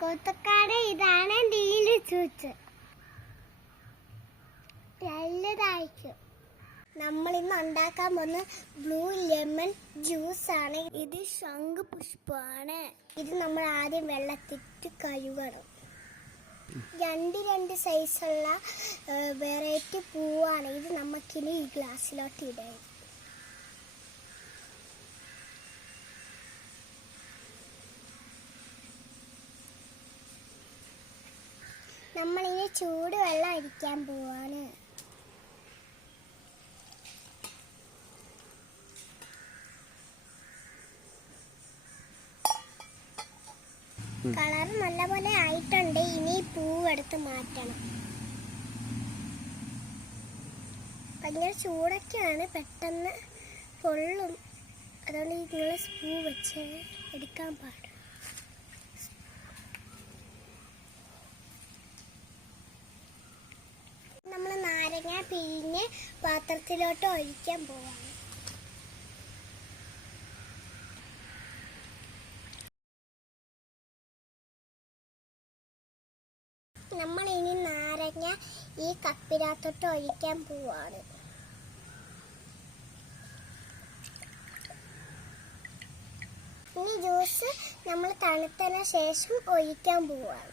കൊത്തക്കാട് ഇതാണ് നീല് ജ്യൂസ്. നല്ലതായിരിക്കും. നമ്മൾ ഇന്ന് ഉണ്ടാക്കാൻ പോകുന്ന ബ്ലൂ ലെമൺ ജ്യൂസ് ആണ്. ഇത് ശംഖുപുഷ്പമാണ്. ഇത് നമ്മൾ ആദ്യം വെള്ളത്തിട്ട് കഴുകണം. രണ്ട് സൈസുള്ള വെറൈറ്റി പൂവാണ്. ഇത് നമുക്കിനി ഈ ഗ്ലാസ്സിലോട്ട് ഇടാം. നമ്മളിനി ചൂടുവെള്ളം ഒഴിക്കാൻ പോവാണ്. കളർ നല്ലപോലെ ആയിട്ടുണ്ട്. ഇനി പൂവെടുത്ത് മാറ്റണം. ഭയങ്കര ചൂടൊക്കെയാണ്, പെട്ടെന്ന് പൊള്ളും. അതുകൊണ്ട് നിങ്ങൾ സ്പൂ വെച്ച് എടുക്കാൻ പാടും. നമ്മൾ നാരങ്ങ പിഴിഞ്ഞ് പാത്രത്തിലോട്ട് ഒഴിക്കാൻ പോവാണ്. നമ്മൾ ഇനി നാരങ്ങ ഈ കപ്പിനകത്തോട്ട് ഒഴിക്കാൻ പോവാണ്. ഇനി ജ്യൂസ് നമ്മൾ തണുത്തതിന് ശേഷം ഒഴിക്കാൻ പോവാണ്.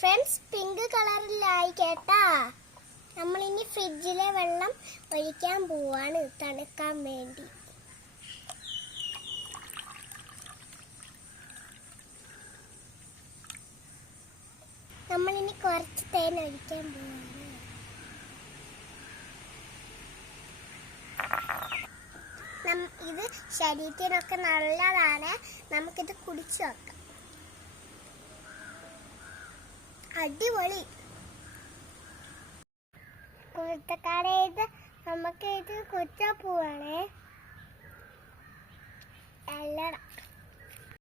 ഫ്രണ്ട്സ്, പിങ്ക് കളറിലായി കേട്ടാ. നമ്മളിനി ഫ്രിഡ്ജിലെ വെള്ളം ഒഴിക്കാൻ പോവാണ് തണുക്കാൻ വേണ്ടി. നമ്മളിനി കുറച്ച് തേൻ ഒഴിക്കാൻ പോവാണ്. ഇത് ശരീരത്തിനൊക്കെ നല്ലതാണ്. നമുക്കിത് കുടിച്ചു നോക്കാം. അടിപൊളി. കുരുത്തക്കാരെ, ഇത് നമുക്ക് ഇത് കുറ്റാൻ പോവാണേ. അല്ലടാ.